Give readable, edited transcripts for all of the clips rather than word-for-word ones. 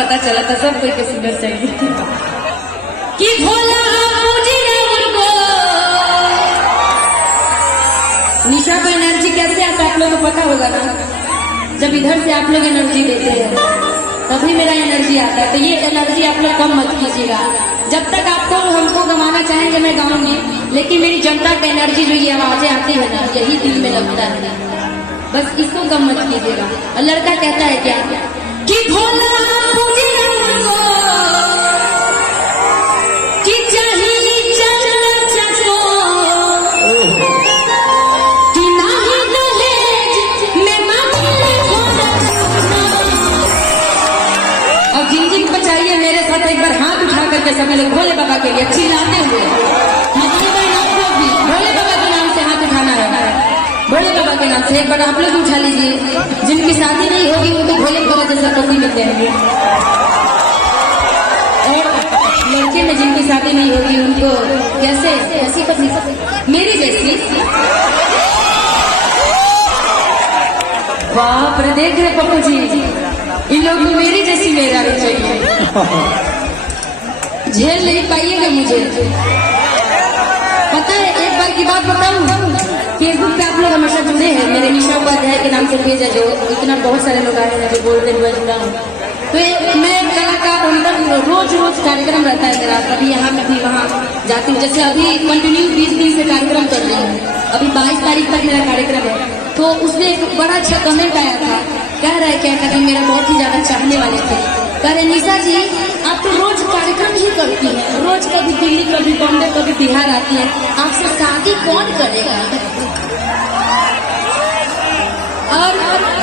पता चला था सब कोई के सिंगर चाहिए कि भोला उनको निशा को एनर्जी कैसे आता आप लोगों को पता होगा ना, जब इधर से आप लोग एनर्जी देते हैं तभी मेरा एनर्जी आता है। तो ये एनर्जी आप लोग कम मत कीजिएगा। जब तक आपको हमको गवाना चाहेंगे मैं गाऊंगी, लेकिन मेरी जनता का एनर्जी जो ये आवाजें आती है ना, यही दिल में लगता है। बस इसको कम मत कीजिएगा। और लड़का कहता है क्या कि भोला कि चाहिए चलना चको कि नहीं दहेज में मांगे। और जिन को चाहिए मेरे साथ एक बार हाथ उठा करके सब लोग भोले बाबा के लिए चिल्लाते हुए, भोले बाबा के नाम से हाथ उठाना है, भोले बाबा के नाम से एक बार आप लोग उठा लीजिए। जिनकी शादी नहीं होगी उनको भोले बाबा जैसा पति मिलते हैं, और लड़के में जिनकी शादी नहीं होगी उनको कैसे ऐसी पत्नी मेरी जैसी। बाप रे, देख रहे पप्पू जी, इन लोग को मेरी जैसी ले जानी चाहिए। झेल नहीं पाइएगा मुझे, पता है। एक बार की बात बताऊं, फेसबुक पे आप लोग हमेशा जुड़े हैं, मेरे निशा उपाध्याय के नाम से पेज है, जो इतना बहुत सारे लोग आए हैं जो बोलते हुए जुड़ा हूँ। तो मैं कलाकार मतलब रोज कार्यक्रम रहता है मेरा, कभी यहाँ कभी वहाँ जाती हूँ। जैसे अभी कंटिन्यू 20 दिन से कार्यक्रम कर रही हूँ, अभी 22 तारीख तक मेरा कार्यक्रम है। तो उसमें एक बड़ा अच्छा कमेंट आया था, कह रहा है क्या कहते मेरा बहुत ही ज्यादा चाहने वाले थे, कह रहे निशा जी आप तो रोज कार्यक्रम ही करती हैं, रोज कभी दिल्ली कभी बॉम्बे कभी बिहार आती है, आपसे शादी कौन करेगा। और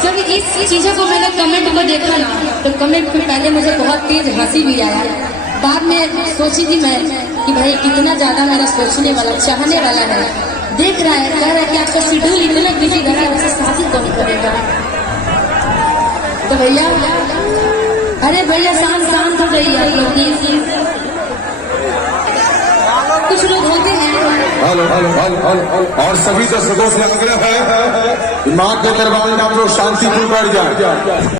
जब इस चीजों को मैंने कमेंट में देखा ना, तो कमेंट में पहले मुझे बहुत तेज हंसी भी आया। बाद में सोची थी मैं कि भाई कितना ज्यादा मेरा सोचने वाला चाहने वाला है, देख रहा है, कह रहा है कि आपका शेड्यूल इतना बिजी रहा है, उससे शादी कौन करेगा। तो भैया, अरे भैया शांत हो जाइए आप लोग। कुछ लोग होते हैं और सभी दर्शकों से आग्रह है मां के दरबार में आप लोग शांतिपूर्ण बैठ जाए।